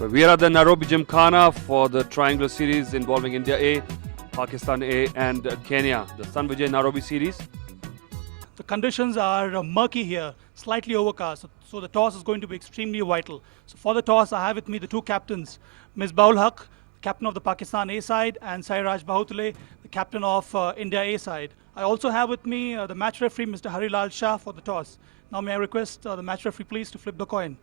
We are at the Nairobi Gymkhana for the triangular series involving India A, Pakistan A and Kenya, the Sun Vijay Nairobi series. The conditions are murky here, slightly overcast, so the toss is going to be extremely vital. So for the toss, I have with me the two captains, Ms. Baul Haq, captain of the Pakistan A side, and Sairaj Bahutale, the captain of India A side. I also have with me the match referee, Mr. Harilal Shah, for the toss. Now may I request the match referee please to flip the coin.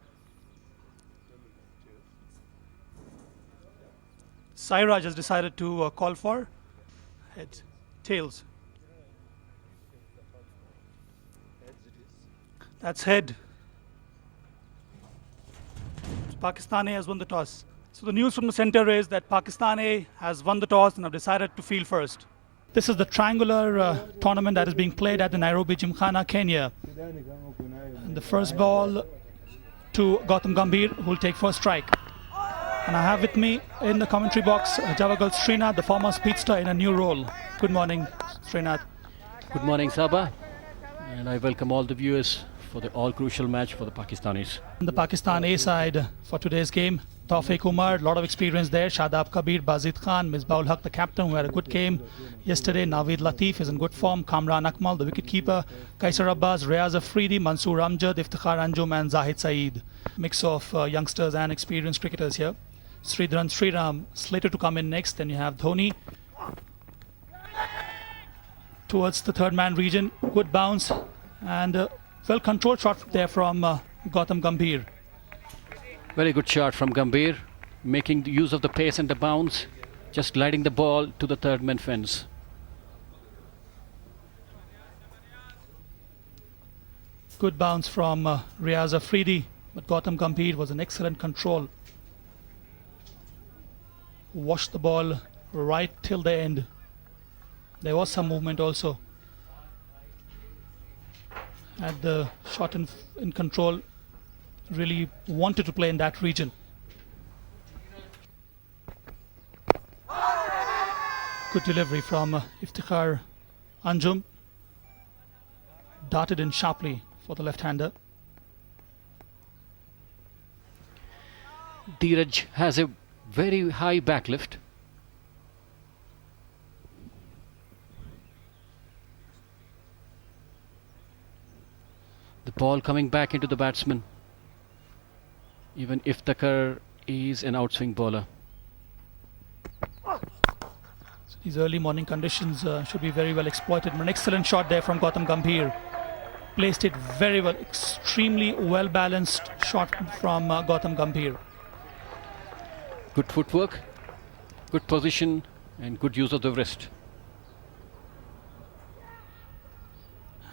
Sairaj has decided to call for heads, tails. That's head. Pakistan A has won the toss. So the news from the center is that Pakistan A has won the toss and have decided to field first. This is the triangular tournament that is being played at the Nairobi Gymkhana, Kenya. And the first ball to Gautam Gambhir, who will take first strike. And I have with me in the commentary box Javagal Srinath, the former speedster in a new role. Good morning, Srinath. Good morning, Saba. And I welcome all the viewers for the all-crucial match for the Pakistanis. On the Pakistan A side for today's game, Tawfiq Umar, a lot of experience there. Shadab Kabir, Bazid Khan, Ms. Baul Haq, the captain, who had a good game yesterday. Naveed Latif is in good form. Kamran Akmal, the wicketkeeper. Kaisar Abbas, Riaz Afridi, Mansoor Amjad, Iftikhar Anjum and Zahid Saeed. Mix of youngsters and experienced cricketers here. Sridharan Sriram slated to come in next. Then you have Dhoni. Towards the third man region, good bounce and well-controlled shot there from Gautam Gambhir. Very good shot from Gambhir, making use of the pace and the bounce, just gliding the ball to the third man fence. Good bounce from Riaz Afridi, but Gautam Gambhir was an excellent control. Washed the ball right till the end. There was some movement also. Had the shot in control, really wanted to play in that region. Good delivery from Iftikhar Anjum. Darted in sharply for the left-hander. Dheeraj has a very high backlift. The ball coming back into the batsman. Even Iftikhar is an outswing bowler. So these early morning conditions should be very well exploited. An excellent shot there from Gautam Gambhir. Placed it very well, extremely well balanced shot from Gautam Gambhir. Good footwork, good position and good use of the wrist.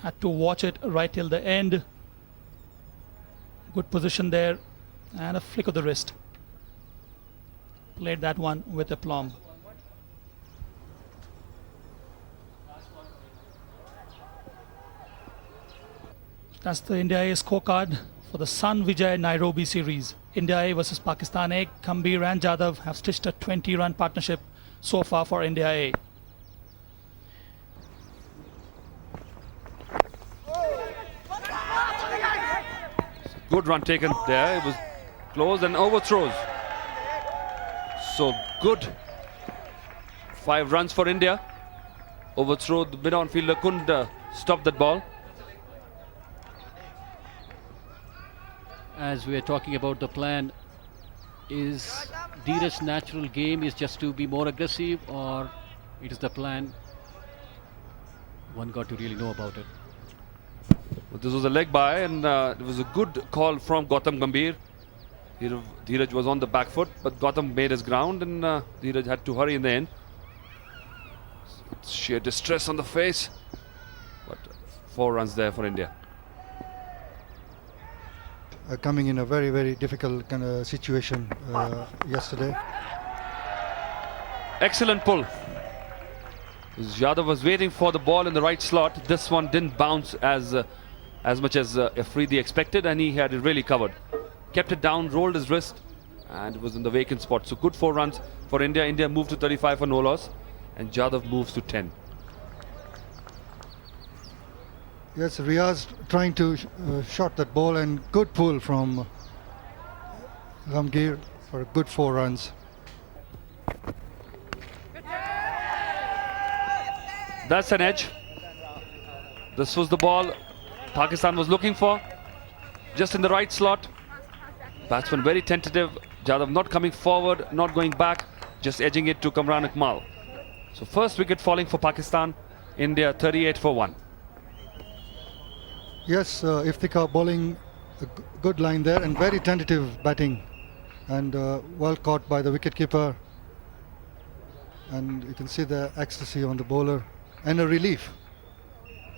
Had to watch it right till the end. Good position there and a flick of the wrist. Played that one with aplomb. That's the India A scorecard for the Sun Vijay Nairobi series. India A versus Pakistan A. Gambhir and Jadhav have stitched a 20-run partnership so far for India A. Good run taken there. It was close and overthrows. So good. 5 runs for India. Overthrow, the mid-on fielder couldn't stop that ball. As we are talking about the plan, is Dheeraj's natural game is just to be more aggressive, or it is the plan? One got to really know about it. Well, this was a leg by and it was a good call from Gautam Gambhir. Dheeraj was on the back foot, but Gautam made his ground and Dheeraj had to hurry in the end. Sheer distress on the face, but 4 runs there for India. Coming in a very, very difficult kind of situation yesterday. Excellent pull. Yadav was waiting for the ball in the right slot. This one didn't bounce as much as Afridi expected, and he had it really covered. Kept it down, rolled his wrist, and it was in the vacant spot. So good 4 runs for India. India moved to 35 for no loss, and Jadhav moves to 10. Yes, Riaz trying to shot that ball, and good pull from Gambhir. for a good 4 runs. That's an edge. This was the ball Pakistan was looking for. Just in the right slot. Batsman very tentative. Jadhav not coming forward, not going back, just edging it to Kamran Akmal. So first wicket falling for Pakistan. India 38 for 1. Yes, Iftikhar bowling a good line there and very tentative batting, and well caught by the wicketkeeper. And you can see the ecstasy on the bowler and a relief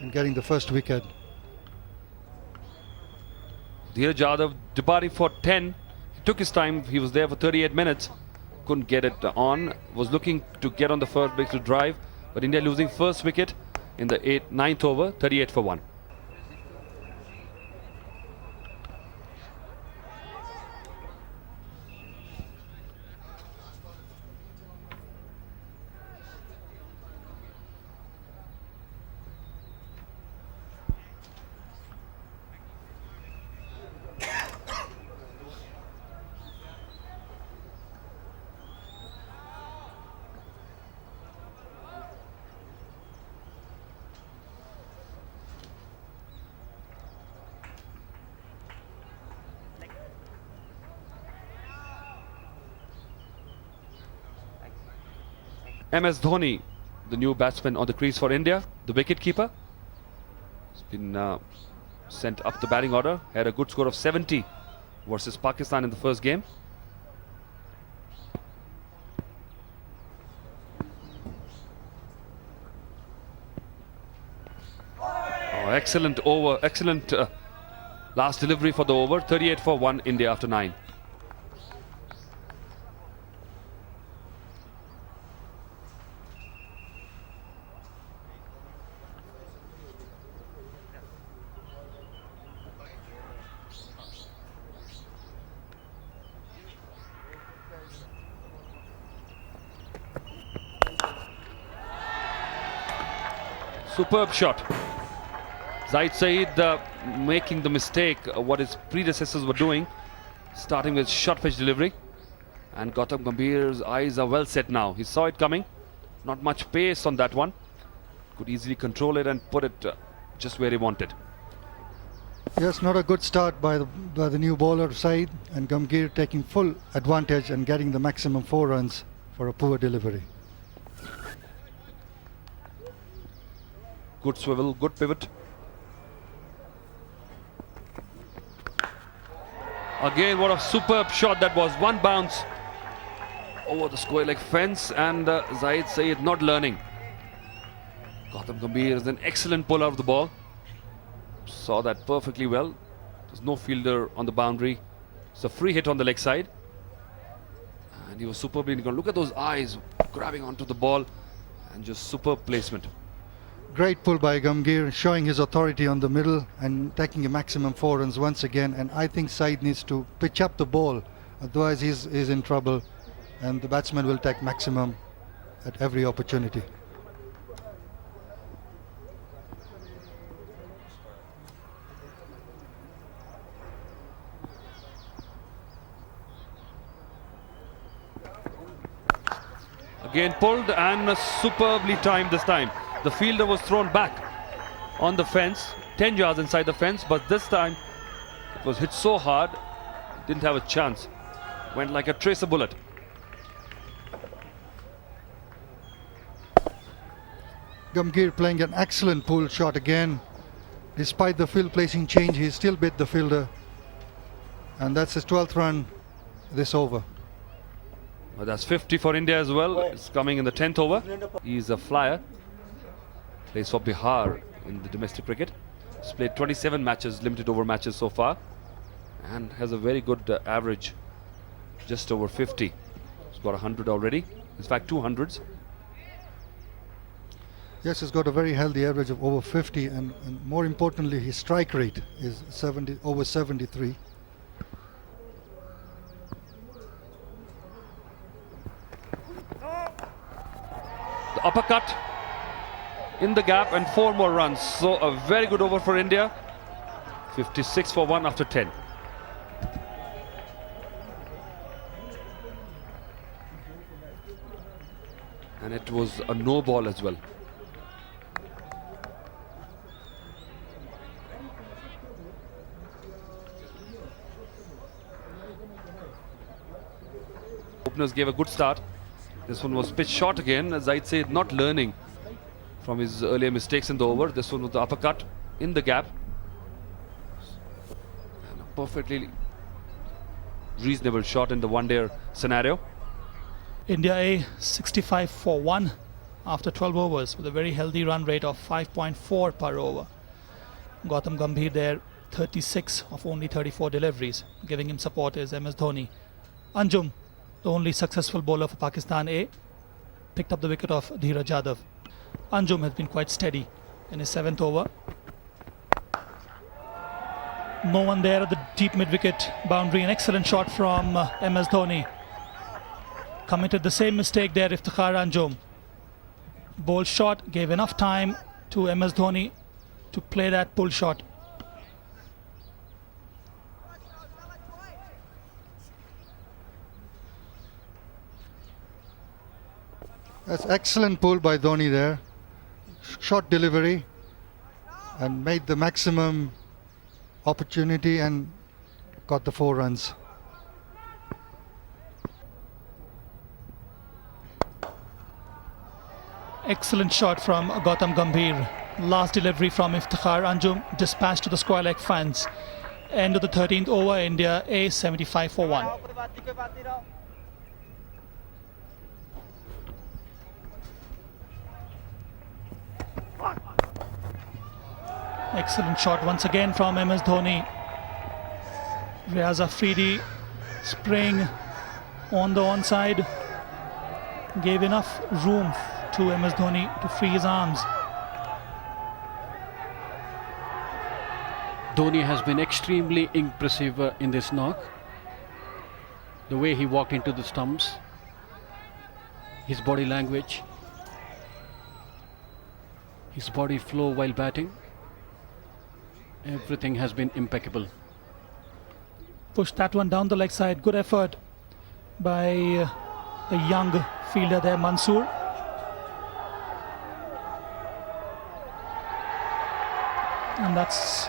in getting the first wicket. Dheeraj Jadhav departing for 10. He took his time. He was there for 38 minutes. Couldn't get it on. Was looking to get on the first base to drive. But India losing first wicket in the 9th over. 38 for 1. MS Dhoni, the new batsman on the crease for India, the wicketkeeper. He's been sent up the batting order. Had a good score of 70 versus Pakistan in the first game. Oh, excellent over, excellent last delivery for the over. 38 for 1 India after 9. Superb shot. Zaid Saeed making the mistake what his predecessors were doing, starting with short pitch delivery. And Gautam Gambhir's eyes are well set now. He saw it coming. Not much pace on that one. Could easily control it and put it just where he wanted. Yes, not a good start by the new bowler Saeed, and Gambhir taking full advantage and getting the maximum 4 runs for a poor delivery. Good swivel, good pivot. Again, what a superb shot that was. One bounce over the square leg fence, and Zaid Saeed not learning. Gautam Gambhir is an excellent puller of the ball. Saw that perfectly well. There's no fielder on the boundary. It's a free hit on the leg side. And he was superbly gone. Look at those eyes grabbing onto the ball, and just superb placement. Great pull by Gambhir, showing his authority on the middle and taking a maximum 4 runs once again. And I think Saeed needs to pitch up the ball, otherwise he's in trouble, and the batsman will take maximum at every opportunity. Again pulled and superbly timed this time. The fielder was thrown back on the fence, 10 yards inside the fence, but this time it was hit so hard, didn't have a chance. Went like a tracer bullet. Gambhir playing an excellent pull shot again. Despite the field placing change, he still beat the fielder. And that's his 12th run this over. Well, that's 50 for India as well. It's coming in the 10th over. He's a flyer. Plays for Bihar in the domestic cricket. He's played 27 matches, limited over matches so far, and has a very good average, just over 50. He's got 100 already. In fact, 200s. Yes, he's got a very healthy average of over 50, and more importantly, his strike rate is over 73. The uppercut in the gap and 4 more runs. So a very good over for India. 56 for 1 after 10. And it was a no ball as well. Openers gave a good start. This one was pitched short again, as I'd say, not learning from his earlier mistakes in the over. This one was the uppercut in the gap. And a perfectly reasonable shot in the one-day scenario. India A 65 for 1 after 12 overs with a very healthy run rate of 5.4 per over. Gautam Gambhir there, 36 of only 34 deliveries. Giving him support is MS Dhoni. Anjum, the only successful bowler for Pakistan A, picked up the wicket of Dheeraj Yadav. Anjum has been quite steady in his 7th over. No one there at the deep mid-wicket boundary. An excellent shot from MS Dhoni. Committed the same mistake there, Iftikhar Anjum. Bowled shot, gave enough time to MS Dhoni to play that pull shot. That's excellent pull by Dhoni there. Short delivery and made the maximum opportunity and got the 4 runs. Excellent shot from Gautam Gambhir. Last delivery from Iftikhar Anjum, dispatched to the square leg fence. End of the 13th over, India A 75 for 1. Excellent shot once again from MS Dhoni. Riaz Afridi spraying on the onside. Gave enough room to MS Dhoni to free his arms. Dhoni has been extremely impressive in this knock. The way he walked into the stumps, his body language, his body flow while batting, everything has been impeccable. Pushed that one down the leg side. Good effort by the young fielder there, Mansoor. And that's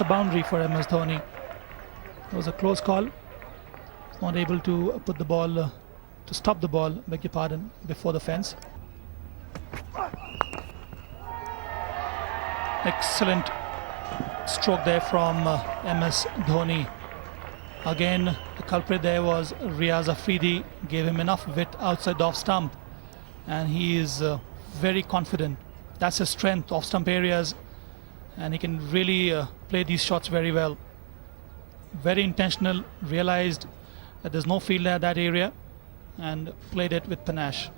a boundary for MS Dhoni. It was a close call. Not able to put the ball, to stop the ball, beg your pardon, before the fence. Excellent stroke there from MS Dhoni. Again, the culprit there was Riaz Afridi. Gave him enough width outside the off stump, and he is very confident. That's his strength, off stump areas, and he can really play these shots very well. Very intentional, realized that there's no fielder at that area, and played it with panache.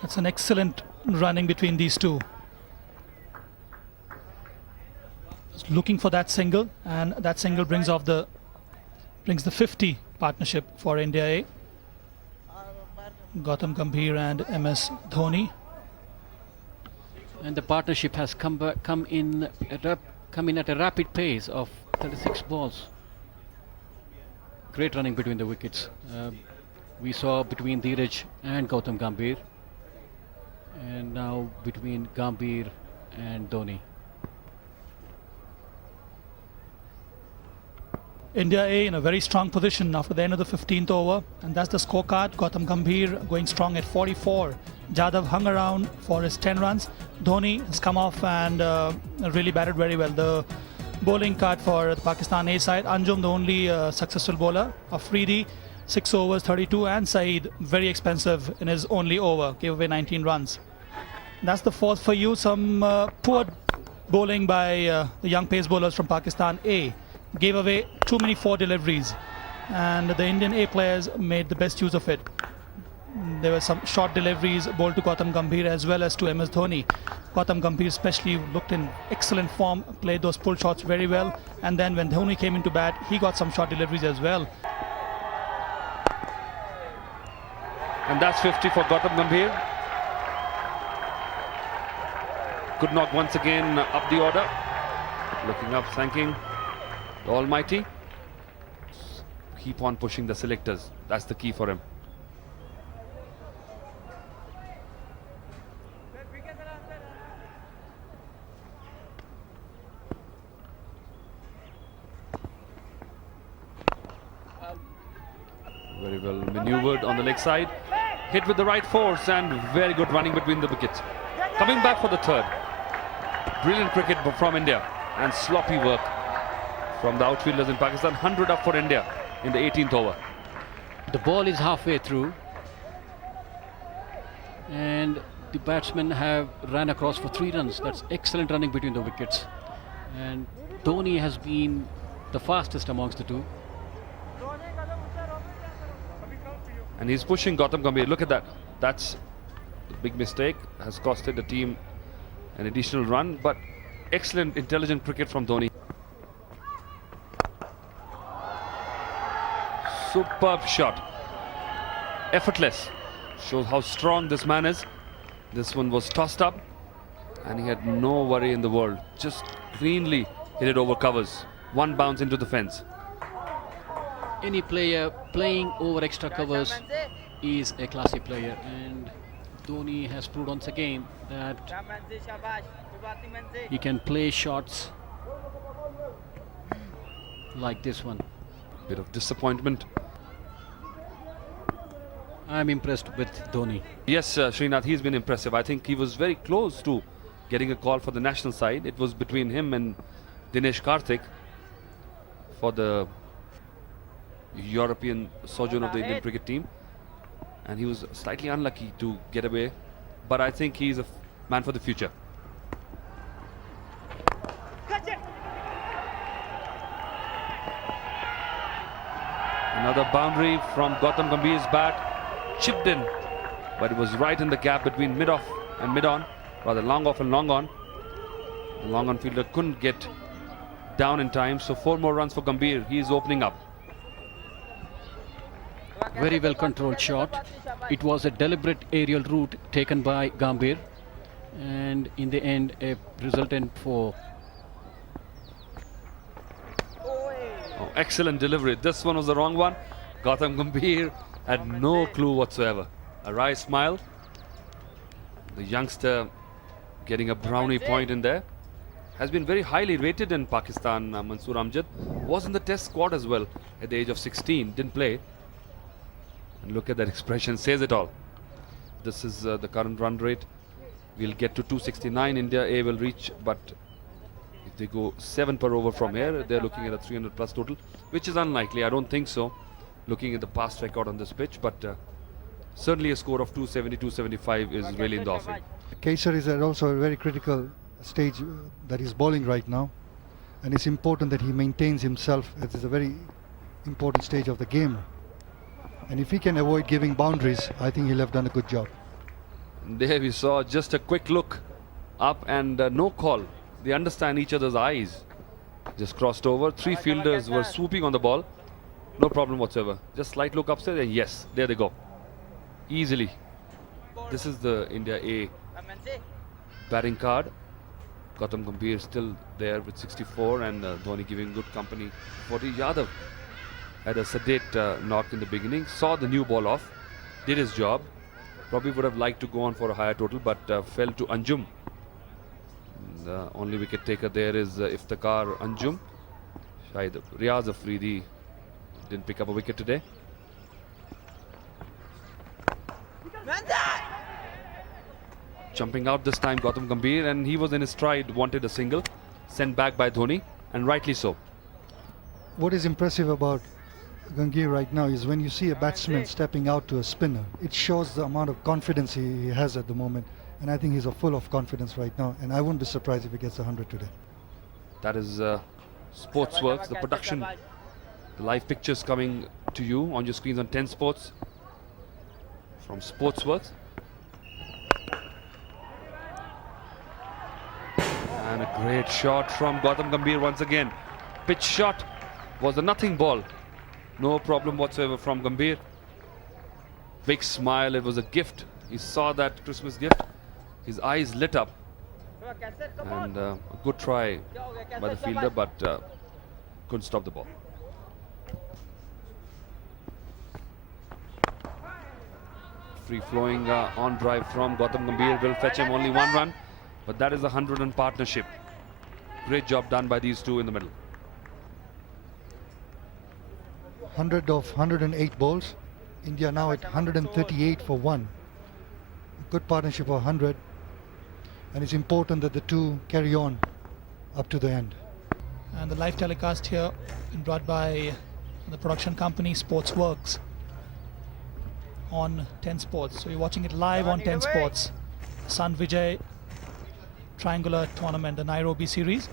That's an excellent running between these two. Just looking for that single, and that single brings the 50 partnership for India A. Gautam Gambhir and MS Dhoni. And the partnership has come in at a rapid pace of 36 balls. Great running between the wickets. We saw between Dheeraj and Gautam Gambhir, and now between Gambhir and Dhoni. India A in a very strong position after the end of the 15th over, and that's the scorecard. Gautam Gambhir going strong at 44. Jadhav hung around for his 10 runs. Dhoni has come off and really batted very well. The bowling card for the Pakistan A side, Anjum the only successful bowler. Afridi 6 overs 32, and Saeed very expensive in his only over, gave away 19 runs. That's the fourth for you. Some poor bowling by the young pace bowlers from Pakistan A. Gave away too many 4 deliveries, and the Indian A players made the best use of it. There were some short deliveries bowled to Gautam Gambhir as well as to MS Dhoni. Gautam Gambhir especially looked in excellent form, played those pull shots very well, and then when Dhoni came into bat, he got some short deliveries as well. And that's 50 for Gautam Gambhir. Good knock once again up the order. Looking up, thanking the Almighty. keep on pushing the selectors. That's the key for him. Very well maneuvered on the leg side. Hit with the right force and very good running between the wickets. Coming back for the third. Brilliant cricket from India and sloppy work from the outfielders in Pakistan. 100 up for India in the 18th over. The ball is halfway through, and the batsmen have ran across for 3 runs. That's excellent running between the wickets. And Dhoni has been the fastest amongst the two. And he's pushing Gautam Gambhir. Look at that. That's a big mistake. Has costed the team an additional run. But excellent, intelligent cricket from Dhoni. Superb shot. Effortless. Shows how strong this man is. This one was tossed up. And he had no worry in the world. Just cleanly hit it over covers. One bounce into the fence. Any player playing over extra covers is a classy player, and Dhoni has proved once again that he can play shots like this one. Bit of disappointment. I'm impressed with Dhoni. Yes, Srinath, he's been impressive. I think he was very close to getting a call for the national side. It was between him and Dinesh Karthik for the European sojourn of the Indian cricket team, and he was slightly unlucky to get away, but I think he's a man for the future. Another boundary from Gautam Gambhir's bat, chipped in, but it was right in the gap between mid-off and mid-on, rather long off and long on. The long on fielder couldn't get down in time, so 4 more runs for Gambhir. He is opening up. Very well controlled shot. It was a deliberate aerial route taken by Gambhir, and in the end a resultant for. Oh, excellent delivery. This one was the wrong one. Gautam Gambhir had no clue whatsoever. A wry smile. The youngster getting a brownie point in there. Has been very highly rated in Pakistan. Mansoor Amjad was in the test squad as well at the age of 16. Didn't play. And look at that expression, says it all. This is the current run rate. We'll get to 269. India A will reach, but if they go 7 per over from here, they're looking at a 300 plus total, which is unlikely. I don't think so, looking at the past record on this pitch, but certainly a score of 270, 275 is really in the offing. Kesar is at also a very critical stage that he's bowling right now, and it's important that he maintains himself. It is a very important stage of the game. And if he can avoid giving boundaries, I think he'll have done a good job. There we saw just a quick look up and no call. They understand each other's eyes. Just crossed over. 3 fielders were swooping on the ball. No problem whatsoever. Just slight look upstairs and yes, there they go. Easily. This is the India A batting card. Gautam Gambhir still there with 64 and Dhoni giving good company. 40. Yadav had a sedate knock in the beginning, saw the new ball off, did his job. Probably would have liked to go on for a higher total, but fell to Anjum. The only wicket taker there is Iftikhar Anjum. Shahid Riaz Afridi didn't pick up a wicket today. Jumping out this time, Gautam Gambhir, and he was in his stride, wanted a single, sent back by Dhoni, and rightly so. What is impressive about Gambhir right now is when you see a batsman stepping out to a spinner, it shows the amount of confidence he has at the moment, and I think he's full of confidence right now, and I wouldn't be surprised if he gets 100 today. That is Sportsworks, the production, the live pictures coming to you on your screens on 10 Sports from Sportsworks. And a great shot from Gautam Gambhir once again. Pitch shot was a nothing ball. No problem whatsoever from Gambhir. Big smile, it was a gift. He saw that Christmas gift. His eyes lit up. And a good try by the fielder, but couldn't stop the ball. Free flowing on drive from Gautam Gambhir will fetch him only 1 run, but that is a 100-run partnership. Great job done by these two in the middle. 100 of 108 balls. India now at 138 for 1. A good partnership of 100, and it's important that the two carry on up to the end. And the live telecast here been brought by the production company Sportsworks on 10 Sports. So you're watching it live on 10 Sports. San Vijay Triangular Tournament, the Nairobi series.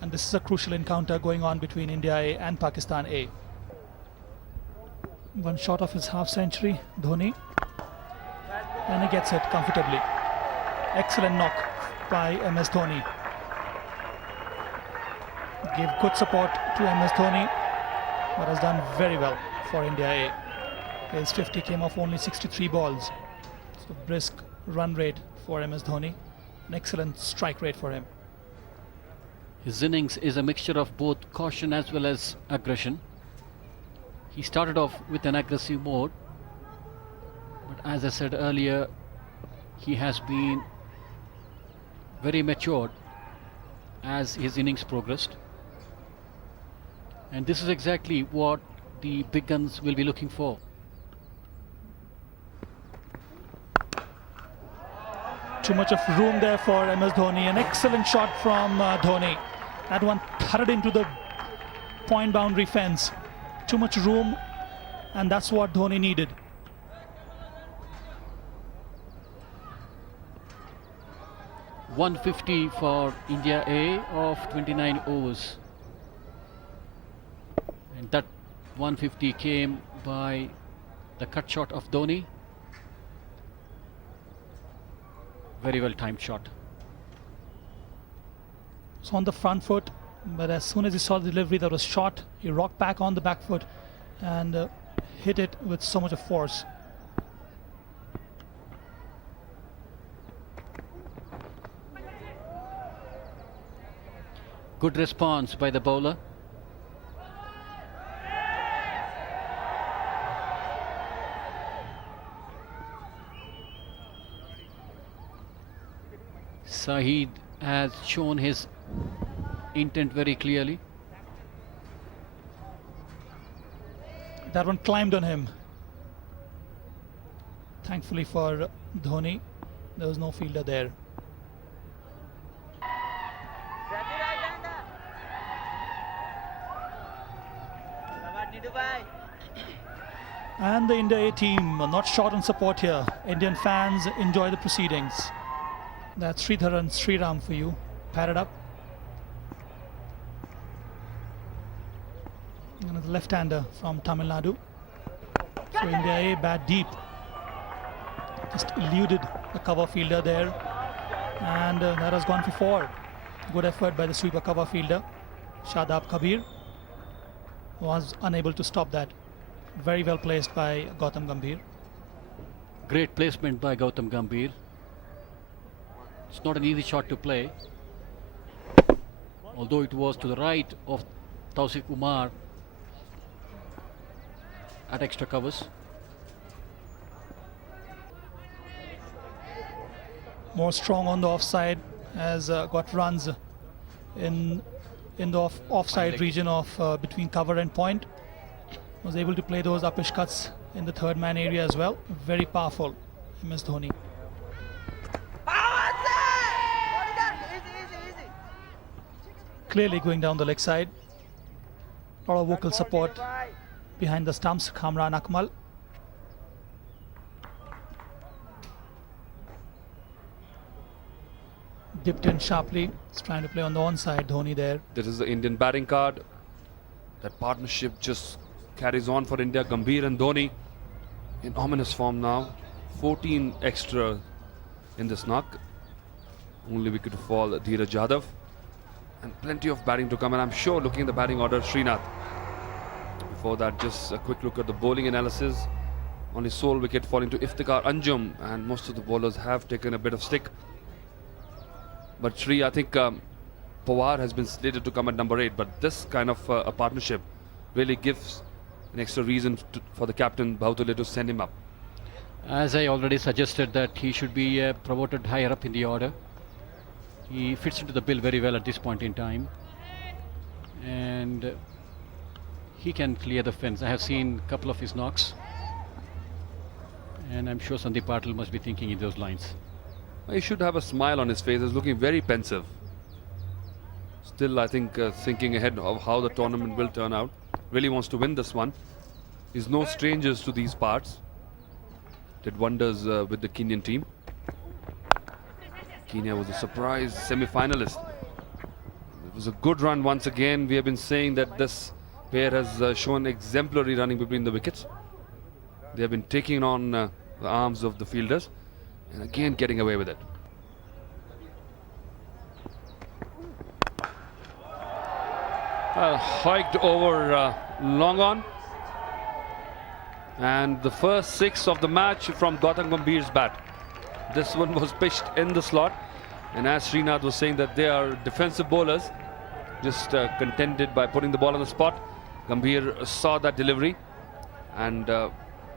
And this is a crucial encounter going on between India A and Pakistan A. One shot of his half century, Dhoni. And he gets it comfortably. Excellent knock by MS Dhoni. Give good support to MS Dhoni, but has done very well for India A. His 50 came off only 63 balls. So brisk run rate for MS Dhoni. An excellent strike rate for him. His innings is a mixture of both caution as well as aggression. He started off with an aggressive mode, but as I said earlier, he has been very matured as his innings progressed. And this is exactly what the big guns will be looking for. Too much of room there for MS Dhoni. An excellent shot from Dhoni. That one thudded into the point boundary fence. Too much room, and that's what Dhoni needed. .150 for India A of 29 overs. And that 150 came by the cut shot of Dhoni. Very well timed shot. So on the front foot, but as soon as he saw the delivery that was shot, he rocked back on the back foot and hit it with so much of force. Good response by the bowler. Saeed has shown his intent very clearly. That one climbed on him. Thankfully for Dhoni, there was no fielder there. And the India A team not short on support here. Indian fans enjoy the proceedings. That's Sridharan Sriram for you. Padded up. And the left-hander from Tamil Nadu. So India A bat deep. Just eluded the cover fielder there. And that has gone for 4. Good effort by the sweeper cover fielder. Shadab Kabir was unable to stop that. Very well placed by Gautam Gambhir. Great placement by Gautam Gambhir. It's not an easy shot to play. Although it was to the right of Tauseef Umar at extra covers. More strong on the offside, has got runs in the offside region of between cover and point. Was able to play those uppish cuts in the third man area as well. Very powerful, MS Dhoni. Clearly going down the leg side. A lot of vocal support behind the stumps. Kamran Akmal. Dipped in sharply. He's trying to play on the onside. Dhoni there. This is the Indian batting card. That partnership just carries on for India. Gambhir and Dhoni in ominous form now. 14 extra in this knock. Only wicket to fall, Dheeraj Yadav. And plenty of batting to come. And I'm sure looking at the batting order, Srinath. Before that, just a quick look at the bowling analysis. Only sole wicket falling to Iftikhar Anjum. And most of the bowlers have taken a bit of stick. But Sri, I think Pawar has been slated to come at number 8. But this kind of a partnership really gives an extra reason for the captain Bhautule to send him up. As I already suggested that he should be promoted higher up in the order. He fits into the bill very well at this point in time. And he can clear the fence. I have seen a couple of his knocks. And I'm sure Sandeep Patil must be thinking in those lines. He should have a smile on his face. He's looking very pensive. Still, I think thinking ahead of how the tournament will turn out. Really wants to win this one. He's no strangers to these parts. Did wonders with the Kenyan team. Kenya was a surprise semi-finalist. It was a good run once again. We have been saying that this pair has shown exemplary running between the wickets. They have been taking on the arms of the fielders and again getting away with it. Hiked over long on. And the first 6 of the match from Gautam Gambhir's bat. This one was pitched in the slot. And as Srinath was saying that they are defensive bowlers, just contented by putting the ball on the spot. Gambhir saw that delivery and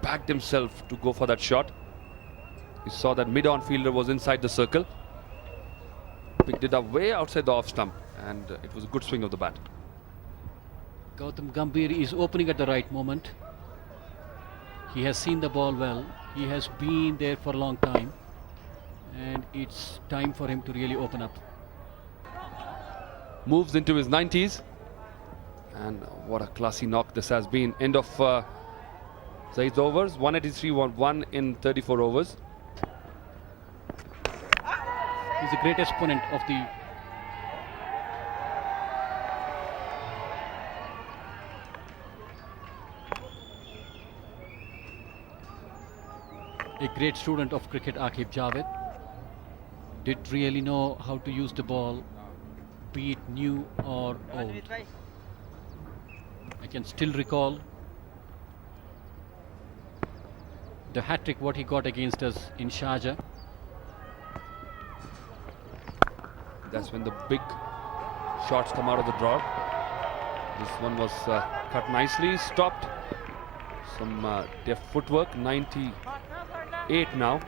backed himself to go for that shot. He saw that mid-on fielder was inside the circle. Picked it up way outside the off stump and it was a good swing of the bat. Gautam Gambhir is opening at the right moment. He has seen the ball well. He has been there for a long time. And it's time for him to really open up. Moves into his 90s. And what a classy knock this has been. End of Zaid's overs. 183-1 in 34 overs. He's a great exponent of the a great student of cricket, Aqib Javed. Did really know how to use the ball, be it new or old. I can still recall the hat-trick what he got against us in Sharjah. That's when the big shots come out of the draw. This one was cut nicely, stopped. Some deft footwork. 98 now.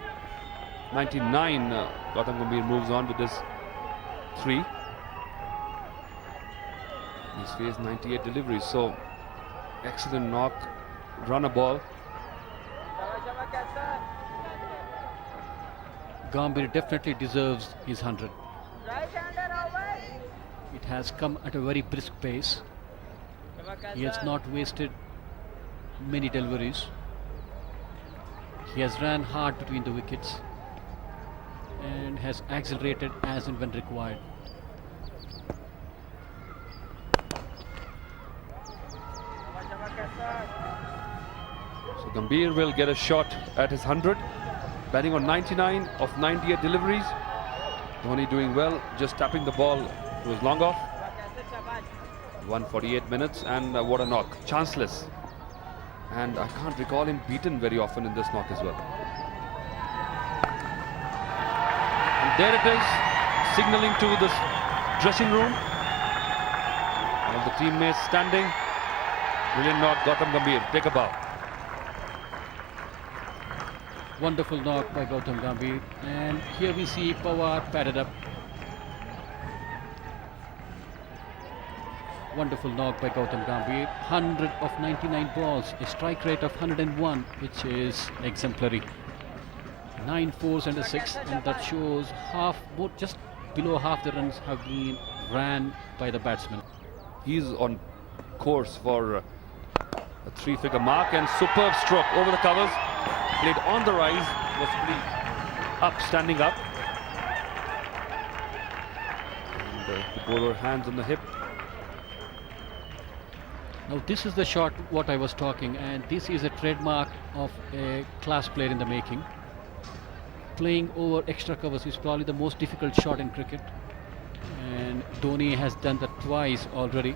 99. Gautam Gambhir moves on with this 3. He's faced 98 deliveries. So excellent knock, run a ball. Gambhir definitely deserves his 100. It has come at a very brisk pace. He has not wasted many deliveries. He has ran hard between the wickets and has accelerated as and when required. So Gambhir will get a shot at his 100. Batting on 99 of 98 deliveries. Dhoni doing well, just tapping the ball to his long off. 148 minutes and what a knock. Chanceless. And I can't recall him beaten very often in this knock as well. And there it is, signaling to the dressing room. One of the teammates standing. Brilliant knock, Gautam Gambhir. Take a bow. Wonderful knock by Gautam Gambhir. And here we see Pawar padded up. Wonderful knock by Gautam Gambhir. 100 of 99 balls, a strike rate of 101, which is exemplary. 9 fours and a 6, and that shows just below half the runs have been ran by the batsman. He's on course for a 3-figure mark and superb stroke over the covers. Played on the rise, was pretty up, standing up. And the bowler hands on the hip. Now this is the shot what I was talking, and this is a trademark of a class player in the making. Playing over extra covers is probably the most difficult shot in cricket, and Dhoni has done that twice already.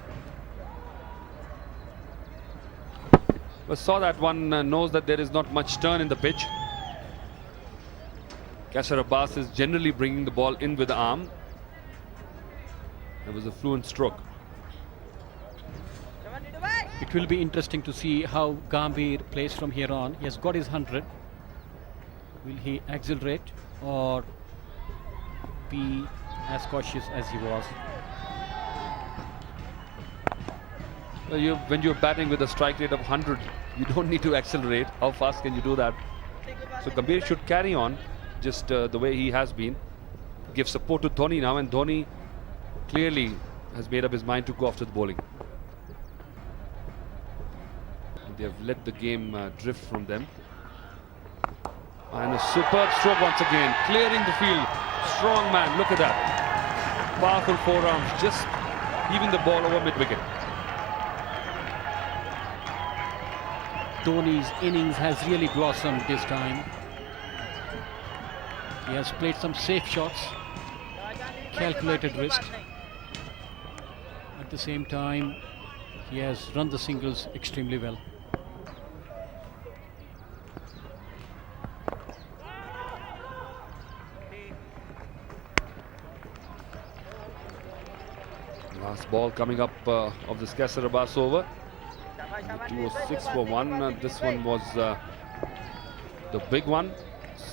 But saw that one, knows that there is not much turn in the pitch. Kasher Abbas is generally bringing the ball in with the arm. It was a fluent stroke. It will be interesting to see how Gambhir plays from here on. He has got his 100. Will he accelerate or be as cautious as he was? When you're batting with a strike rate of 100, you don't need to accelerate. How fast can you do that? So Gambhir should carry on just the way he has been. Give support to Dhoni now, and Dhoni clearly has made up his mind to go after the bowling. They have let the game drift from them. And a superb stroke once again, clearing the field. Strong man, look at that. Powerful forearms, just leaving the ball over mid-wicket. Dhoni's innings has really blossomed this time. He has played some safe shots, calculated risk. At the same time, he has run the singles extremely well. Last ball coming up of this Kesar Abbas over. 206 for one. This one was the big one.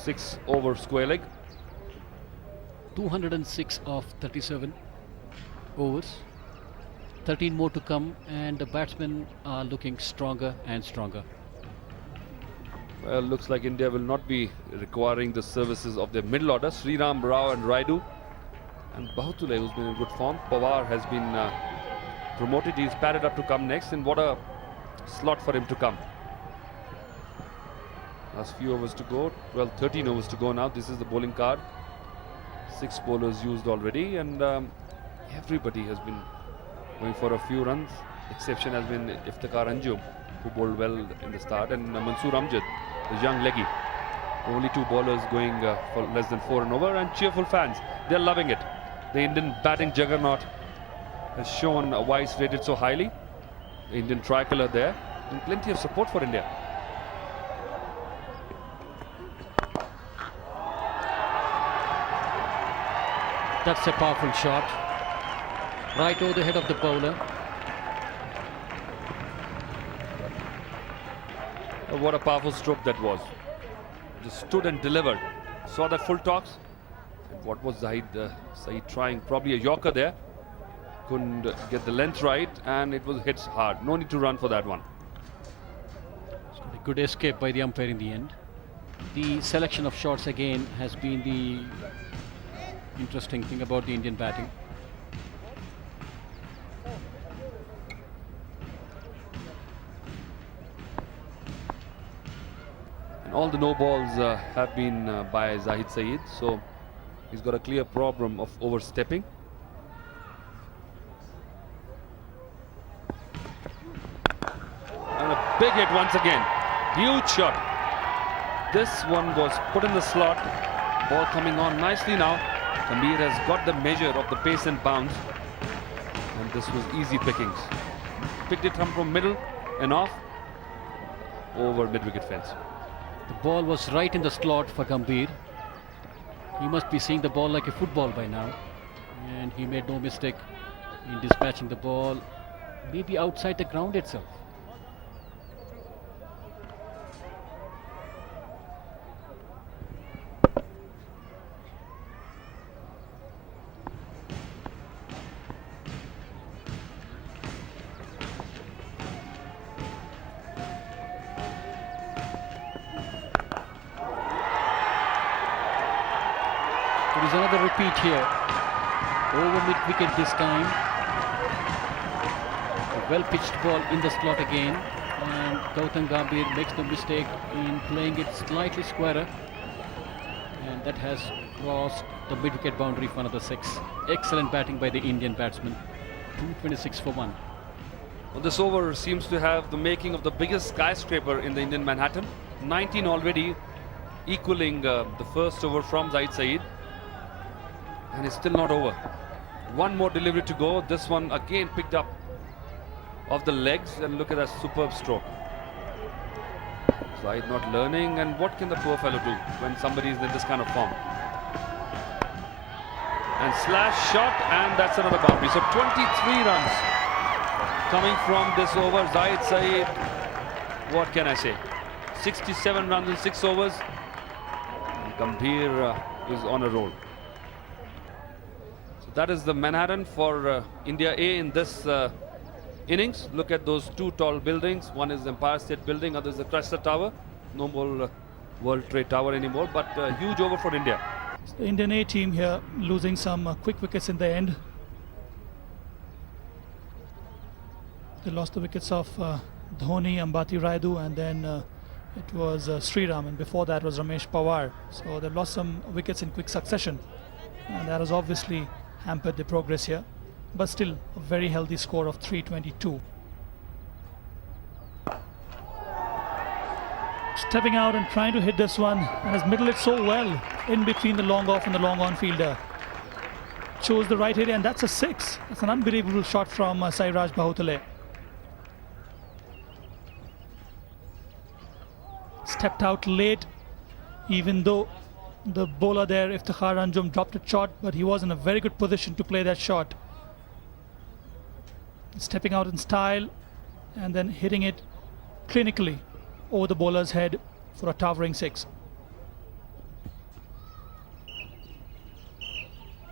6 over square leg. 206 of 37 overs. 13 more to come, and the batsmen are looking stronger and stronger. Well, looks like India will not be requiring the services of their middle order. Sriram, Rao and Raidu. And Bahutule, who's been in good form. Pawar has been promoted. He's padded up to come next, and what a slot for him to come. Last few overs to go. Well, 13 overs to go now. This is the bowling card. 6 bowlers used already, and everybody has been going for a few runs. Exception has been Iftikhar Anjum, who bowled well in the start, and Mansoor Amjad, the young leggy. Only 2 bowlers going for less than 4 and over, and cheerful fans. They're loving it. The Indian batting juggernaut has shown why it's rated so highly. The Indian tricolour there, and plenty of support for India. That's a powerful shot. Right over the head of the bowler. What a powerful stroke that was. Just stood and delivered. Saw that full toss. And what was Saeed trying? Probably a Yorker there. Couldn't get the length right, and it was hit hard. No need to run for that one. So a good escape by the umpire in the end. The selection of shots again has been the interesting thing about the Indian batting. And all the no balls have been by Zahid Saeed, so he's got a clear problem of overstepping. And a big hit once again. Huge shot. This one was put in the slot. Ball coming on nicely now. Gambhir has got the measure of the pace and bounce, and this was easy pickings. Picked it from middle and off over mid-wicket fence. The ball was right in the slot for Gambhir. He must be seeing the ball like a football by now, and he made no mistake in dispatching the ball, maybe outside the ground itself. There is another repeat here. Over mid-wicket this time. A well-pitched ball in the slot again. And Gautam Gambhir makes the mistake in playing it slightly squarer. And that has crossed the mid-wicket boundary for another 6. Excellent batting by the Indian batsman. 226 for 1. Well, this over seems to have the making of the biggest skyscraper in the Indian Manhattan. 19 already, equaling the first over from Zahid Saeed. And it's still not over. One more delivery to go. This one again picked up off the legs, and look at that superb stroke. Zahid not learning, and what can the poor fellow do when somebody is in this kind of form? And slash shot, and that's another boundary. So 23 runs coming from this over. Zahid Saeed, what can I say? 67 runs in 6 overs. Gambhir is on a roll. So that is the Manhattan for India A in this innings. Look at those two tall buildings. One is the Empire State Building, other is the Chrysler Tower. No more World Trade Tower anymore, but huge over for India. So the Indian A team here losing some quick wickets in the end. They lost the wickets of Dhoni, Ambati Rayudu, and then it was Sriram, and before that was Ramesh Pawar. So they lost some wickets in quick succession, and that has obviously hampered the progress here. But still, a very healthy score of 322. Stepping out and trying to hit this one, and has middled it so well in between the long off and the long on fielder. Chose the right area, and that's a 6. That's an unbelievable shot from Sairaj Bahutale. Stepped out late, even though the bowler there, Iftikhar Anjum, dropped it short, but he was in a very good position to play that shot. Stepping out in style and then hitting it clinically over the bowler's head for a towering 6.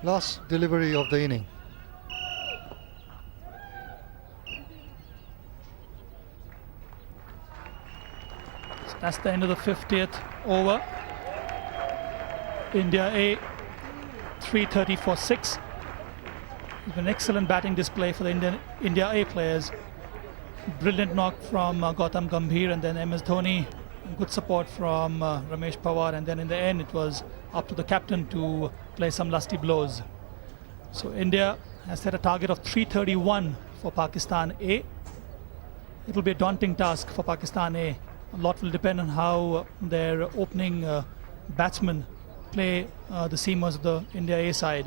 Last delivery of the inning. So that's the end of the 50th over. India A 330 for 6. It's been an excellent batting display for the India A players. Brilliant knock from Gautam Gambhir, and then MS Dhoni. Good support from Ramesh Pawar, and then in the end it was up to the captain to play some lusty blows. So India has set a target of 331 for Pakistan A. It will be a daunting task for Pakistan A. A lot will depend on how their opening batsmen play the seamers of the India A side.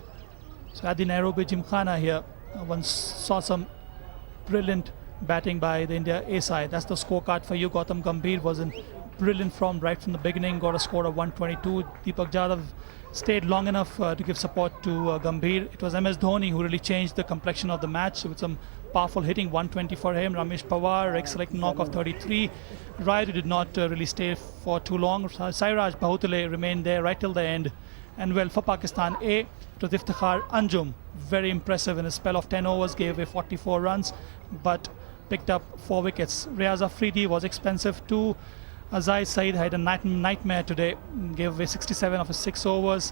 So at the Nairobi Gymkhana here, one saw some brilliant batting by the India A side. That's the scorecard for you. Gautam Gambhir was in brilliant form right from the beginning, got a score of 122. Deepak Jadhav stayed long enough to give support to Gambhir. It was MS Dhoni who really changed the complexion of the match with some powerful hitting, 120 for him. Ramesh Pawar, excellent knock of 33. Rayudu did not really stay for too long. Sairaj Bahutale remained there right till the end. And well, for Pakistan A, it was Iftikhar Anjum, very impressive in a spell of 10 overs, gave away 44 runs, but picked up 4 wickets. Riaz Afridi was expensive too. Azai Saeed had a nightmare today, gave away 67 of his 6 overs.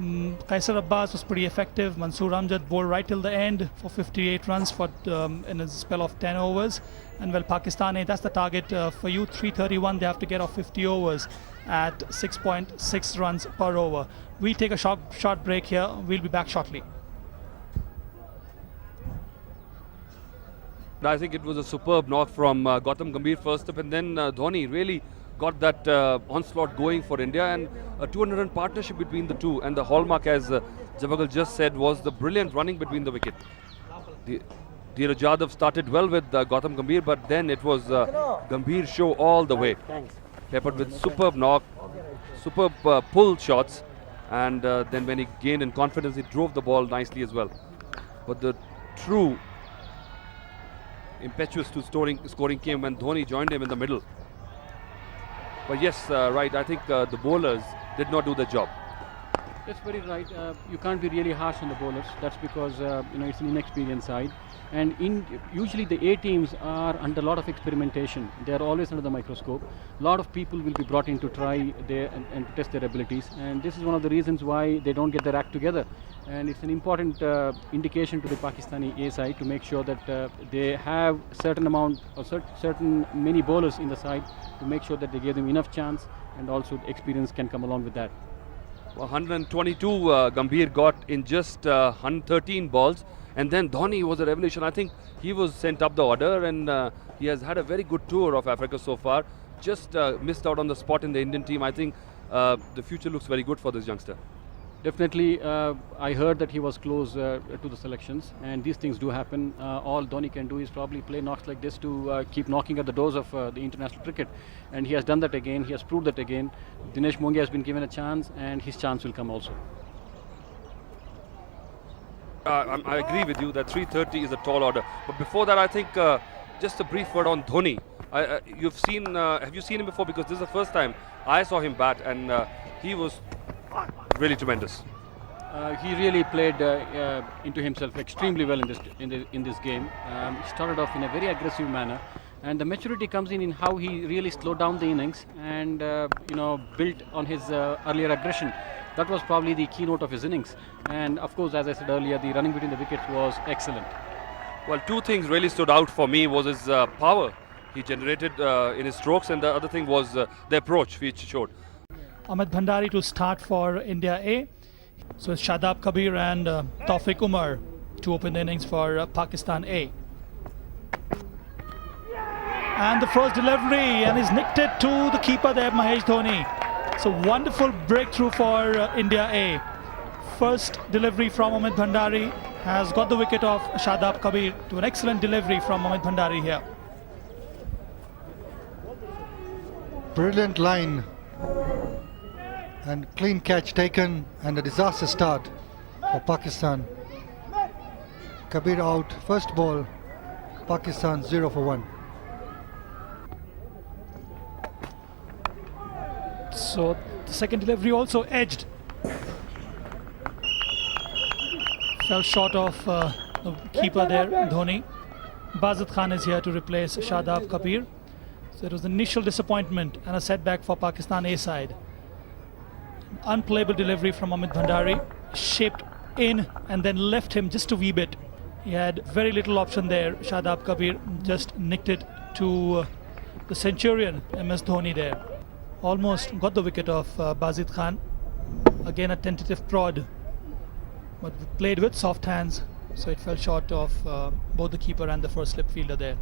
Qaisar Abbas was pretty effective. Mansoor Amjad bowled right till the end for 58 runs in a spell of 10 overs. And well, Pakistan A, that's the target for you. 331, they have to get off 50 overs at 6.6 runs per over. We take a short break here. We'll be back shortly. I think it was a superb knock from Gautam Gambhir first up, and then Dhoni really got that onslaught going for India, and a 200-run partnership between the two. And the hallmark, as Javagal just said, was the brilliant running between the wicket. Dheeraj Jadhav started well with Gautam Gambhir, but then it was Gambhir show all the way. Peppered with superb knock, superb pull shots, and then when he gained in confidence, he drove the ball nicely as well. But the true impetuous to scoring came when Dhoni joined him in the middle. But yes, right, I think the bowlers did not do the job. That's very right. You can't be really harsh on the bowlers. That's because it's an inexperienced side, and usually the A teams are under a lot of experimentation. They are always under the microscope. A lot of people will be brought in to try and to test their abilities, and this is one of the reasons why they don't get their act together. And it's an important indication to the Pakistani A side to make sure that they have certain amount or certain many bowlers in the side to make sure that they give them enough chance, and also the experience can come along with that. 122 Gambhir got in just 113 balls, and then Dhoni was a revelation. I think he was sent up the order, and he has had a very good tour of Africa so far. Just missed out on the spot in the Indian team. I think the future looks very good for this youngster. Definitely, I heard that he was close to the selections, and these things do happen. All Dhoni can do is probably play knocks like this to keep knocking at the doors of the international cricket, and he has done that again. He has proved that again. Dinesh Mongia has been given a chance, and his chance will come also. I agree with you that 330 is a tall order. But before that, I think just a brief word on Dhoni. Have you seen him before? Because this is the first time I saw him bat, and he was really tremendous. He really played into himself extremely well in this game. He started off in a very aggressive manner, and the maturity comes in how he really slowed down the innings and built on his earlier aggression. That was probably the keynote of his innings. And of course, as I said earlier, the running between the wickets was excellent. Well, two things really stood out for me was his power he generated in his strokes, and the other thing was the approach which he showed. Amit Bhandari to start for India A. So it's Shadab Kabir and Taufiq Umar to open the innings for Pakistan A. And the first delivery, and he's nicked it to the keeper there, Mahesh Dhoni. So wonderful breakthrough for India A. First delivery from Amit Bhandari has got the wicket of Shadab Kabir to an excellent delivery from Amit Bhandari here. Brilliant line and clean catch taken, and a disaster start for Pakistan. Kabir out, first ball, Pakistan 0 for 1. So the second delivery also edged. Fell short of the keeper there, Dhoni. Bazid Khan is here to replace Shadab Kabir. So it was an initial disappointment and a setback for Pakistan A side. Unplayable delivery from Amit Bhandari, shaped in and then left him just a wee bit. He had very little option there. Shadab Kabir just nicked it to the centurion, MS Dhoni there. Almost got the wicket of Bazid Khan. Again a tentative prod, but played with soft hands, so it fell short of both the keeper and the first slip fielder there.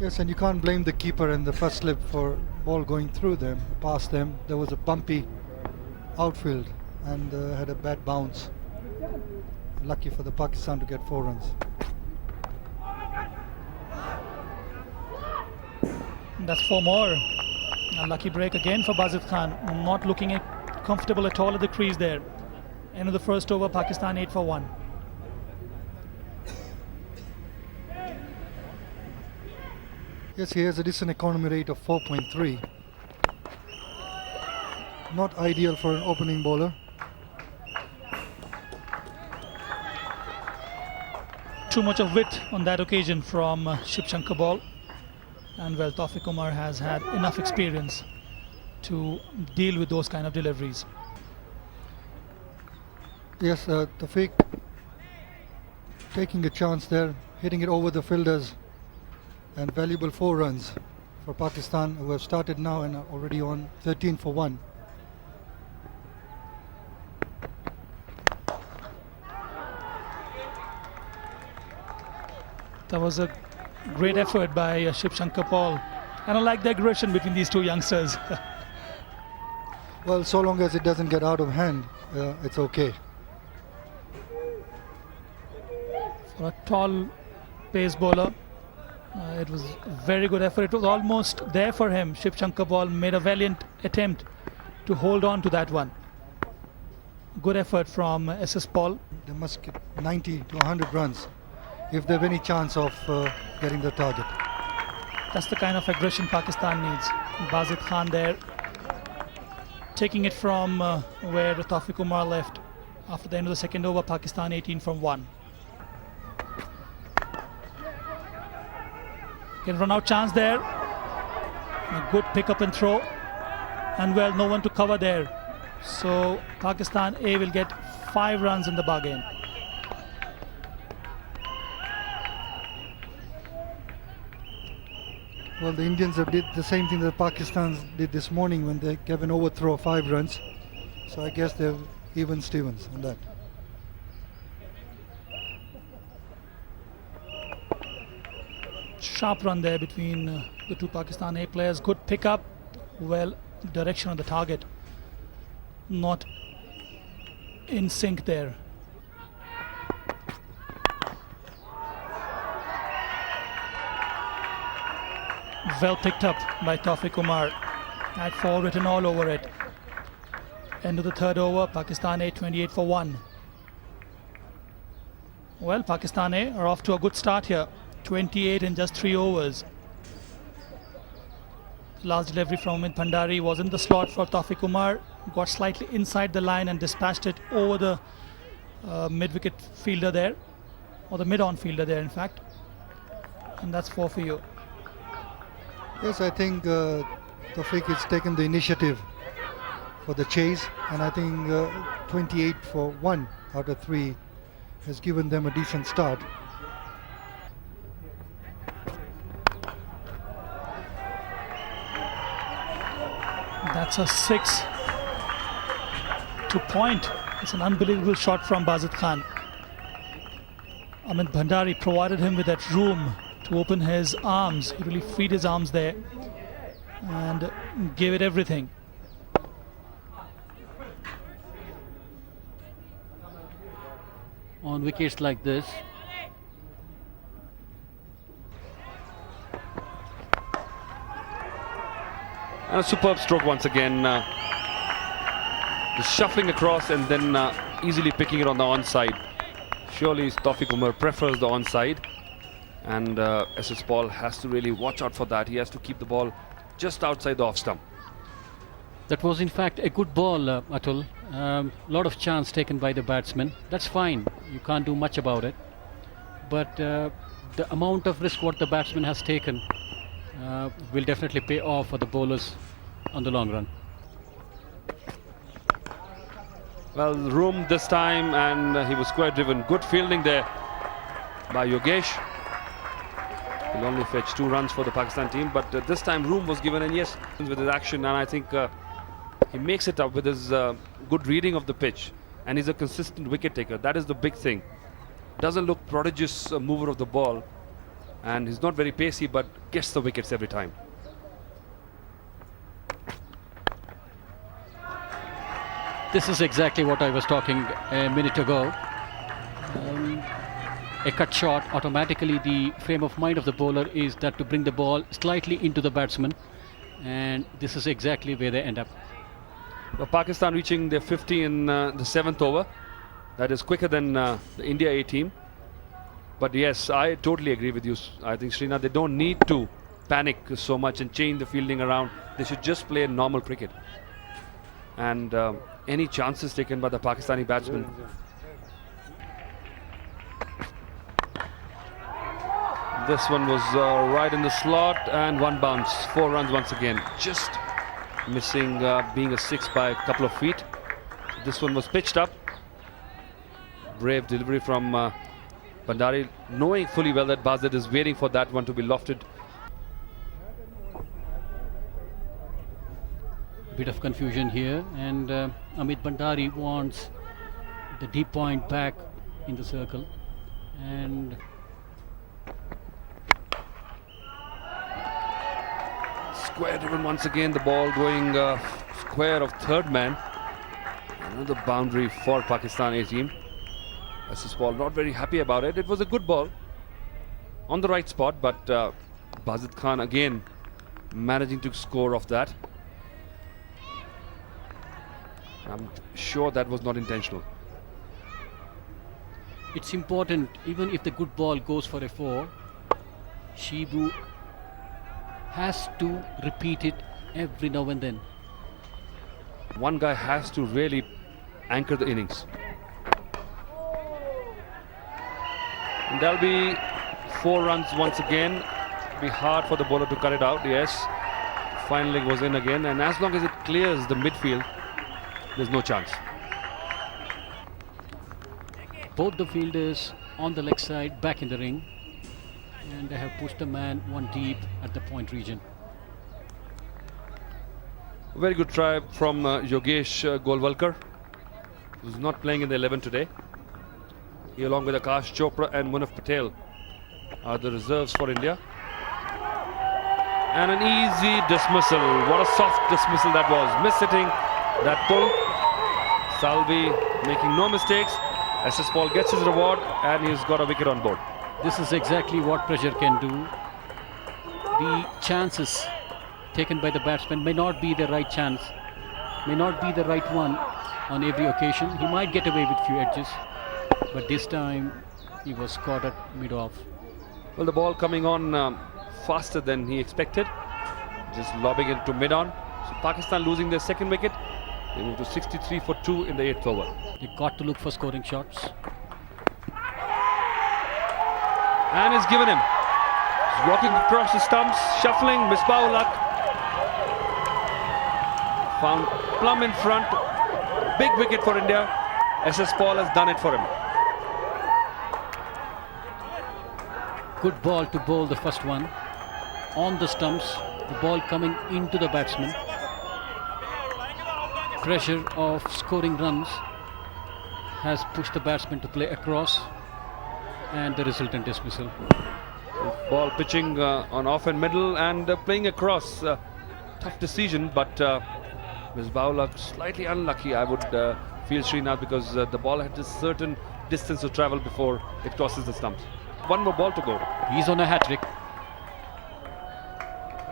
Yes, and you can't blame the keeper and the first slip for ball going through them, past them. There was a bumpy outfield and had a bad bounce. Lucky for the Pakistan to get 4 runs. That's 4 more. A lucky break again for Bazid Khan. Not looking comfortable at all at the crease there. End of the first over, Pakistan 8 for 1. Yes, he has a decent economy rate of 4.3. Not ideal for an opening bowler. Too much of wit on that occasion from Shiv Shankar ball. And well, Taufiq Umar has had enough experience to deal with those kind of deliveries. Yes, Taufiq taking a chance there, hitting it over the fielders, and valuable 4 runs for Pakistan, who have started now and are already on 13 for 1. That was a great effort by Shiv Shankar Paul, and I like the aggression between these two youngsters. Well, so long as it doesn't get out of hand, it's okay. For a tall pace bowler, it was a very good effort. It was almost there for him. Shiv Shankar Paul made a valiant attempt to hold on to that one. Good effort from SS Paul. They must get 90 to 100 runs if they have any chance of getting the target. That's the kind of aggression Pakistan needs. Bazid Khan there, taking it from where Taufiq Umar left. After the end of the second over, Pakistan 18 from 1. Can run out chance there. A good pick up and throw. And well, no one to cover there. So Pakistan A will get 5 runs in the bargain. Well, the Indians have did the same thing that Pakistan did this morning when they gave an overthrow of 5 runs. So I guess they're even Stevens on that. Sharp run there between the two Pakistan A players. Good pick up. Well, direction on the target. Not in sync there. Well picked up by Taufiq Umar. Had 4 written all over it. End of the third over, Pakistan A 28 for 1. Well, Pakistan A are off to a good start here. 28 in just 3 overs. Last delivery from Amit Bhandari was in the slot for Taufiq Umar. Got slightly inside the line and dispatched it over the mid-wicket fielder there, or the mid-on fielder there, in fact. And that's 4 for you. Yes, I think Tawfiq has taken the initiative for the chase, and I think 28 for 1 out of 3 has given them a decent start. That's a 6 to point. It's an unbelievable shot from Bazid Khan. Amit Bhandari provided him with that room to open his arms. He really freed his arms there and gave it everything. On wickets like this, And a superb stroke once again. Just shuffling across and then easily picking it on the onside. Surely Taufiq Umar prefers the onside. And SS Paul has to really watch out for that. He has to keep the ball just outside the off stump. that was in fact a good ball, Atul. Lot of chance taken by the batsman. That's fine. You can't do much about it. But the amount of risk what the batsman has taken will definitely pay off for the bowlers on the long run. Well, room this time, and he was square driven. Good fielding there by Yogesh. He'll only fetch 2 runs for the Pakistan team, but this time room was given, and yes, with his action, and I think he makes it up with his good reading of the pitch, and he's a consistent wicket taker. That is the big thing. Doesn't look prodigious mover of the ball, and he's not very pacey, but gets the wickets every time. This is exactly what I was talking a minute ago. A cut shot, automatically the frame of mind of the bowler is that to bring the ball slightly into the batsman, and this is exactly where they end up. Well, Pakistan reaching their 50 in the 7th over. That is quicker than the India A team. But yes, I totally agree with you. I think Srinath, they don't need to panic so much and change the fielding around. They should just play normal cricket. And any chances taken by the Pakistani batsmen. This one was right in the slot, and 1 bounce, 4 runs once again. Just missing being a 6 by a couple of feet. This one was pitched up. Brave delivery from Bhandari, knowing fully well that Bazid is waiting for that one to be lofted. Bit of confusion here, and Amit Bhandari wants the deep point back in the circle, and Square driven once again, the ball going square of third man. Another boundary for Pakistan A team. SS Paul not very happy about it. It was a good ball on the right spot, but Bazid Khan again managing to score off that. I'm sure that was not intentional. it's important, even if the good ball goes for a 4, Shibu has to repeat it every now and then. One guy has to really anchor the innings. And there'll be 4 runs once again. Be hard for the bowler to cut it out. Yes, final leg was in again, and as long as it clears the midfield, there's no chance. Both the fielders on the leg side back in the ring, and they have pushed the man 1 deep at the point region. Very good try from Yogesh Golwalkar, who's not playing in the 11 today. He, along with Akash Chopra and Munaf Patel, are the reserves for India. And an easy dismissal. What a soft dismissal that was. Miss-hitting that pull. Salvi making no mistakes. SS Paul gets his reward, and he's got a wicket on board. This is exactly what pressure can do. The chances taken by the batsman may not be the right chance, may not be the right one on every occasion. He might get away with few edges, but this time he was caught at mid-off. Well, the ball coming on faster than he expected. just lobbing it to mid-on. So Pakistan losing their second wicket. They move to 63 for 2 in the 8th over. They got to look for scoring shots. And it's given him. He's walking across the stumps, shuffling, Misbah-ul-Haq. Found plumb in front. Big wicket for India. SS Paul has done it for him. Good ball to bowl the first one. On the stumps, the ball coming into the batsman. Pressure of scoring runs has pushed the batsman to play across, and the resultant dismissal. Ball pitching on off and middle and playing across. Tough decision, but Misbah-ul-Haq slightly unlucky, I would feel, Srinath, because the ball had a certain distance to travel before it crosses the stumps. One more ball to go. He's on a hat-trick.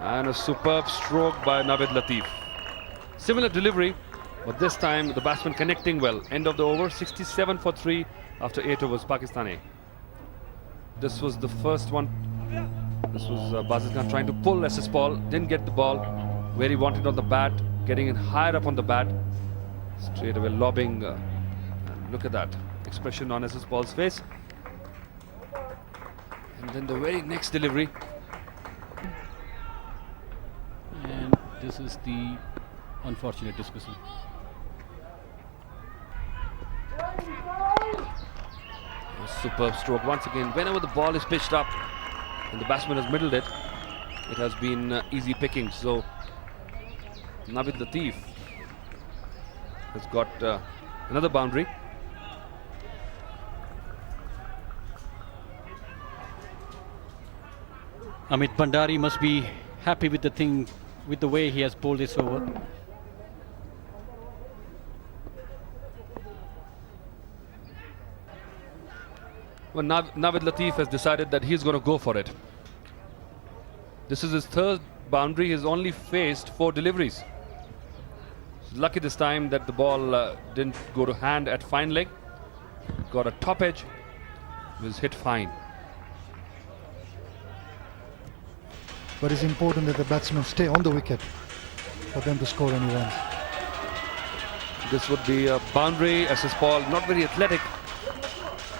And a superb stroke by Naveed Latif. Similar delivery, but this time the batsman connecting well. End of the over, 67 for 3 after 8 overs, Pakistani. This was the first one. This was Bazil Khan trying to pull SS Paul. Didn't get the ball where he wanted on the bat. Getting it higher up on the bat. Straight away lobbing. And look at that expression on SS Paul's face. And then the very next delivery. And this is the unfortunate dismissal. A superb stroke once again. Whenever the ball is pitched up and the batsman has middled it, it has been easy picking. So Naveed Latif has got another boundary. Amit Bhandari must be happy with the way he has bowled this over. Well, Naveed Latif has decided that he's going to go for it. This is his third boundary. He's only faced 4 deliveries. Lucky this time that the ball didn't go to hand at fine leg. Got a top edge. Was hit fine. But it's important that the batsmen stay on the wicket for them to score any runs. This would be a boundary. SS Paul, not very athletic.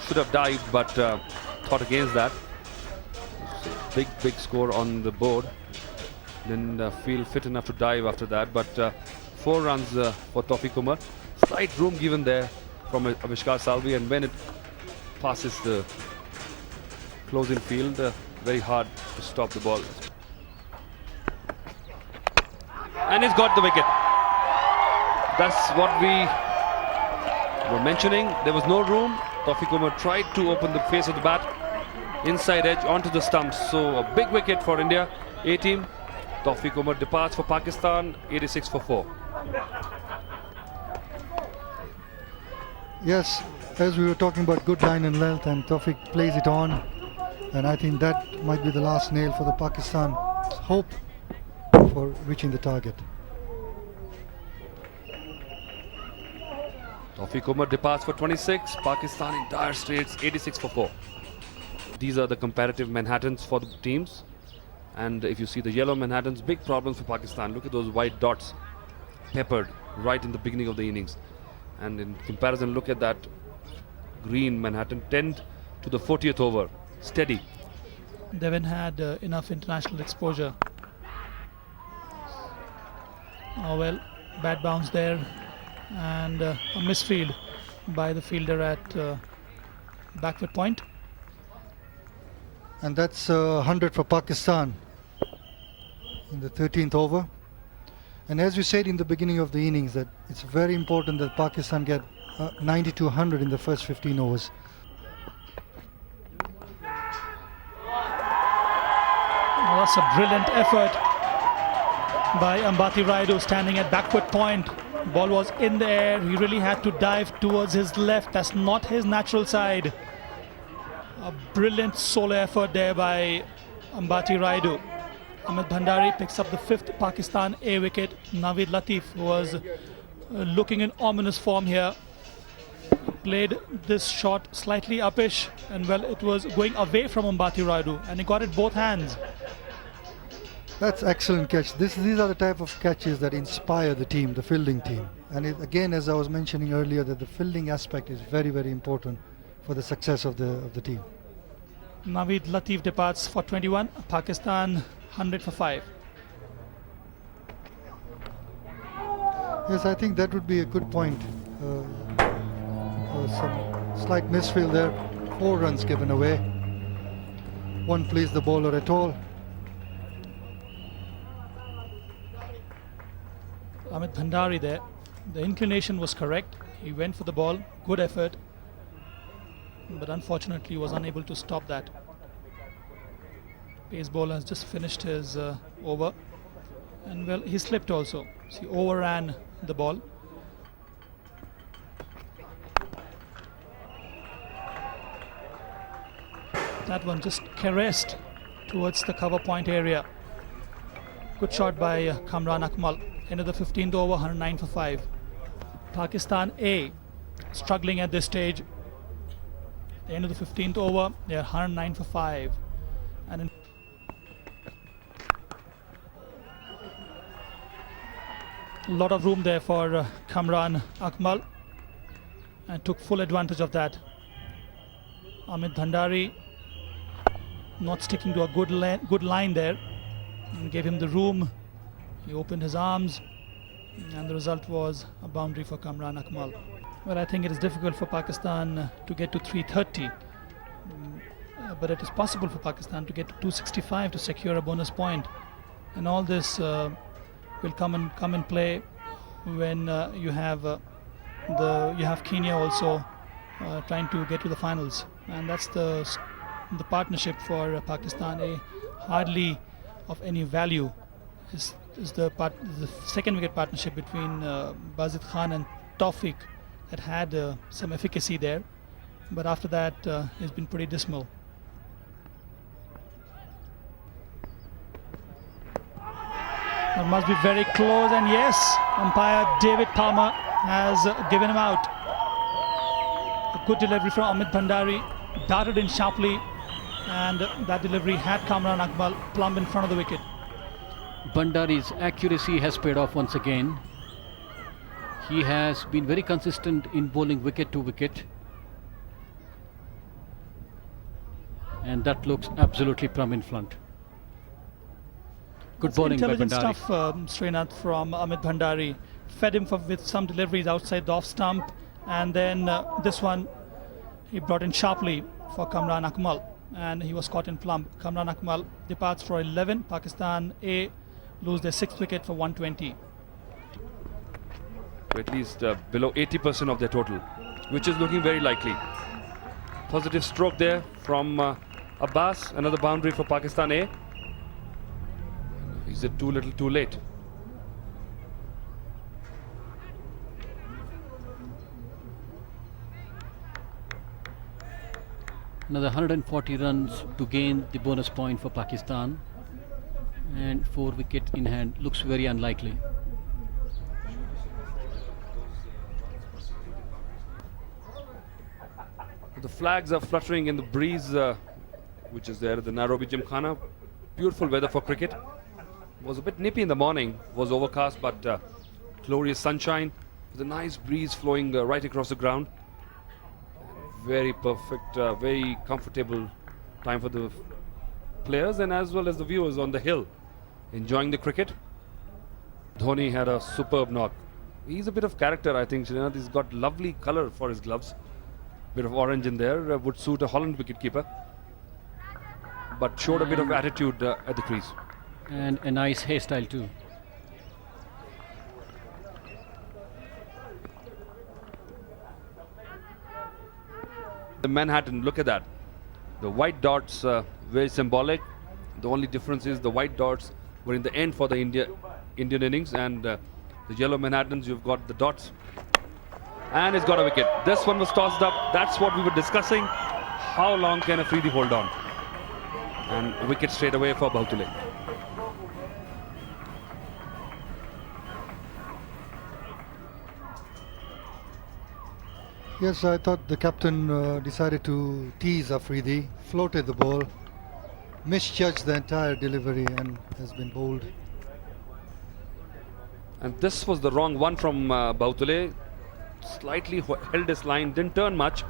Should have dived, but thought against that. Big score on the board. Didn't feel fit enough to dive after that, but 4 runs for Taufiq Umar. Slight room given there from Avishkar Salvi, and when it passes the closing field, very hard to stop the ball. And he's got the wicket. That's what we were mentioning. There was no room. Taufiq Umar tried to open the face of the bat. Inside edge onto the stumps. So a big wicket for India. A-team. Taufiq Umar departs for Pakistan. 86 for 4. Yes, as we were talking about good line and length, and Taufiq plays it on, and I think that might be the last nail for the Pakistan hope for reaching the target. Taufiq Umar departs for 26. Pakistan in dire straits. 86 for 4. These are the comparative Manhattans for the teams. And if you see the yellow Manhattans, big problems for Pakistan. Look at those white dots peppered right in the beginning of the innings. And in comparison, look at that green Manhattan, 10 to the 40th over. Steady. They haven't had enough international exposure. Oh well, bad bounce there, and a misfield by the fielder at backward point. And that's 100 for Pakistan in the 13th over. And as you said in the beginning of the innings, that it's very important that Pakistan get 90 to 100 in the first 15 overs. Oh, that's a brilliant effort by Ambati Rayudu, standing at backward point. Ball was in the air. He really had to dive towards his left. That's not his natural side. A brilliant solo effort there by Ambati Rayudu. Amit Bhandari picks up the 5th Pakistan A wicket. Naveed Latif was looking in ominous form here. Played this shot slightly uppish, and well, it was going away from Ambati Rayudu, and he got it both hands. That's excellent catch. These are the type of catches that inspire the team, the fielding team. And again, as I was mentioning earlier, that the fielding aspect is very, very important for the success of the team. Naveed Latif departs for 21. Pakistan 100 for 5. Yes, I think that would be a good point. Some slight misfield there. 4 runs given away. Won't please the bowler at all. Amit Bhandari there. The inclination was correct. He went for the ball. Good effort. But unfortunately was unable to stop that. Pace bowler has just finished his over. And well, he slipped also. So he overran the ball. That one just caressed towards the cover point area. Good shot by Kamran Akmal. End of the 15th over, 109 for 5. Pakistan A struggling at this stage. The end of the 15th over, they are 109 for 5. And a lot of room there for Kamran Akmal, and took full advantage of that. Amit Bhandari not sticking to a good line there, and gave him the room. He opened his arms, and the result was a boundary for Kamran Akmal. Well, I think it is difficult for Pakistan to get to 330, but it is possible for Pakistan to get to 265 to secure a bonus point, and all this will come in play when you have Kenya also trying to get to the finals, and that's the partnership for Pakistan. Hardly of any value is the second wicket partnership between Bazid Khan and Tawfiq that had some efficacy there, but after that it's been pretty dismal. It must be very close, and yes, umpire David Palmer has given him out. A good delivery from Amit Bhandari, darted in sharply, and that delivery had Kamran Akmal plumb in front of the wicket. Bhandari's accuracy has paid off once again. He has been very consistent in bowling wicket to wicket, and that looks absolutely plumb in front. Good bowling by Intelligent Bhandari. stuff, Srinath, from Amit Bhandari. Fed him with some deliveries outside the off stump, and then this one he brought in sharply for Kamran Akmal, and he was caught in plumb. Kamran Akmal departs for 11. Pakistan A lose their 6th wicket for 120. At least below 80% of their total, which is looking very likely. Positive stroke there from Abbas. Another boundary for Pakistan A. Is it too little too late? Another 140 runs to gain the bonus point for Pakistan, and 4 wicket in hand looks very unlikely. The flags are fluttering in the breeze, which is there at the Nairobi Gymkhana. Beautiful weather for cricket. Was a bit nippy in the morning, was overcast, but glorious sunshine. With a nice breeze flowing right across the ground. Very perfect, very comfortable time for the players and as well as the viewers on the hill enjoying the cricket. Dhoni had a superb knock. He's a bit of character, I think. He's got lovely color for his gloves. Bit of orange in there would suit a Holland wicketkeeper, but showed a bit of attitude at the crease. And a nice hairstyle too. The Manhattan, look at that. The white dots, very symbolic. The only difference is the white dots were in the end for the Indian innings, and the yellow Manhattans, you've got the dots. And it's got a wicket. This one was tossed up. That's what we were discussing. How long can Afridi hold on? And a wicket straight away for Bahutule. Yes, I thought the captain decided to tease Afridi, floated the ball, misjudged the entire delivery and has been bowled. And this was the wrong one from Bautule. Slightly held his line, didn't turn much.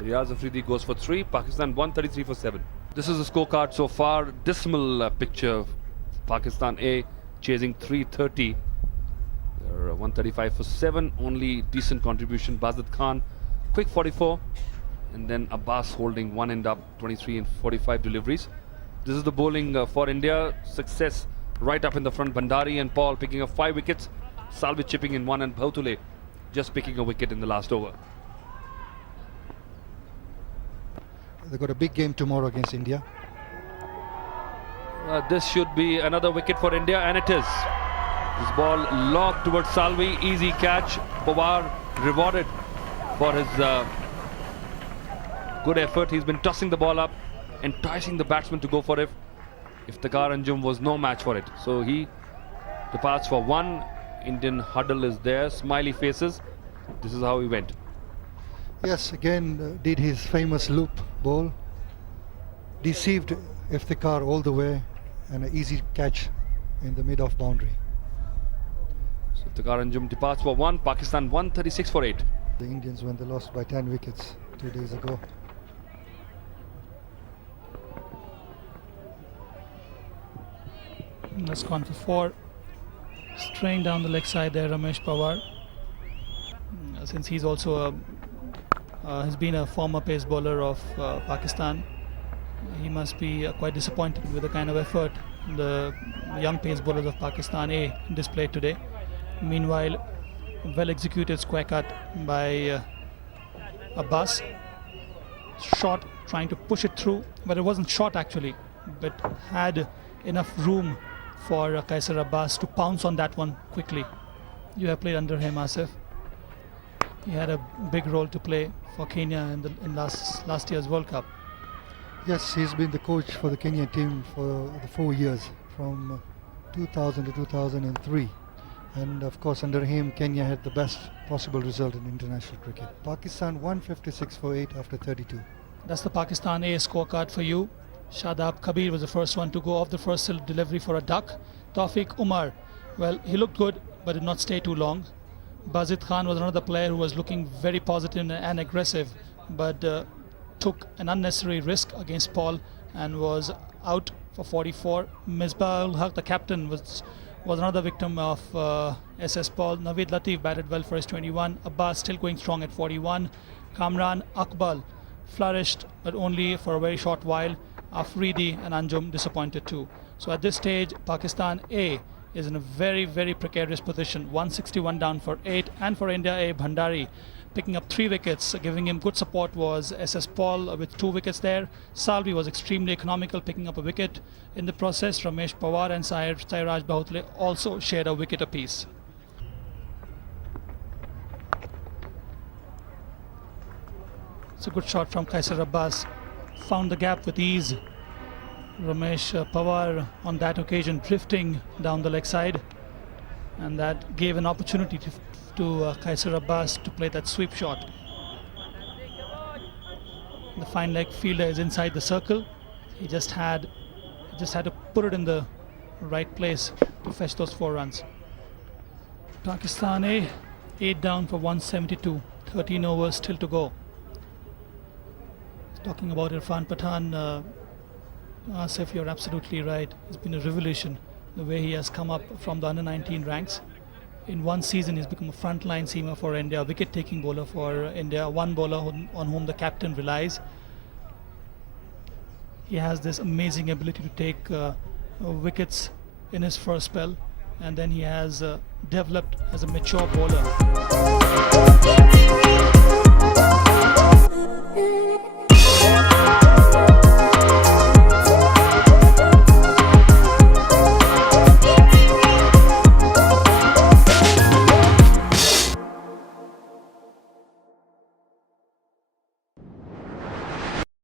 Riaz Afridi goes for 3. Pakistan 133 for 7. This is the scorecard so far. Dismal picture. Pakistan A chasing 330. They're 135 for 7. Only decent contribution. Bazid Khan, quick 44. And then Abbas holding one end up, 23 and 45 deliveries. This is the bowling for India. Success right up in the front. Bhandari and Paul picking up 5 wickets. Salvi chipping in 1 and Bautule just picking a wicket in the last over. They've got a big game tomorrow against India. This should be another wicket for India, and it is. This ball lobbed towards Salvi, easy catch. Pawar rewarded for his good effort. He's been tossing the ball up, enticing the batsman to go for it. If Takar Anjum was no match for it. So he departs for 1. Indian huddle is there, smiley faces. This is how he went. Yes, again did his famous loop ball. Deceived Iftikhar all the way, and an easy catch in the mid-off boundary. So Takar Anjum departs for 1. Pakistan 136 for 8. The Indians when they lost by 10 wickets 2 days ago. That's gone for 4. Straying down the leg side there, Ramesh Pawar. Since he's also has been a former pace bowler of Pakistan, he must be quite disappointed with the kind of effort the young pace bowlers of Pakistan A displayed today. Meanwhile, well executed square cut by Abbas. Shot trying to push it through, but it wasn't short actually, but had enough room for Kaisar Abbas to pounce on that one quickly. You have played under him, Asif. He had a big role to play for Kenya in last year's World Cup. Yes, he's been the coach for the Kenyan team for the 4 years, from 2000 to 2003. And of course, under him, Kenya had the best possible result in international cricket. Pakistan 156 for 8 after 32. That's the Pakistan A scorecard for you. Shadab Kabir was the first one to go off the first delivery for a duck. Tawfiq Umar, well, he looked good but did not stay too long. Bazid Khan was another player who was looking very positive and aggressive, but took an unnecessary risk against Paul and was out for 44. Misbah-ul Haq, the captain, was another victim of SS Paul. Naveed Latif batted well for his 21. Abbas still going strong at 41. Kamran Akbal flourished, but only for a very short while. Afridi and Anjum disappointed too. So at this stage, Pakistan A is in a very, very precarious position. 161 down for 8, and for India A, Bhandari picking up 3 wickets. Giving him good support was SS Paul with 2 wickets there. Salvi was extremely economical, picking up a wicket. In the process, Ramesh Pawar and Sairaj Bautule also shared a wicket apiece. It's a good shot from Kaisar Abbas. Found the gap with ease. Ramesh Pawar on that occasion drifting down the leg side, and that gave an opportunity to Kaisar Abbas to play that sweep shot. The fine leg fielder is inside the circle. He just had to put it in the right place to fetch those 4 runs. Pakistan A 8 down for 172. 13 overs still to go. Talking about Irfan Pathan, Asif, you're absolutely right. It's been a revolution the way he has come up from the under-19 ranks. In one season, he's become a frontline seamer for India, wicket-taking bowler for India, one bowler on whom the captain relies. He has this amazing ability to take wickets in his first spell, and then he has developed as a mature bowler.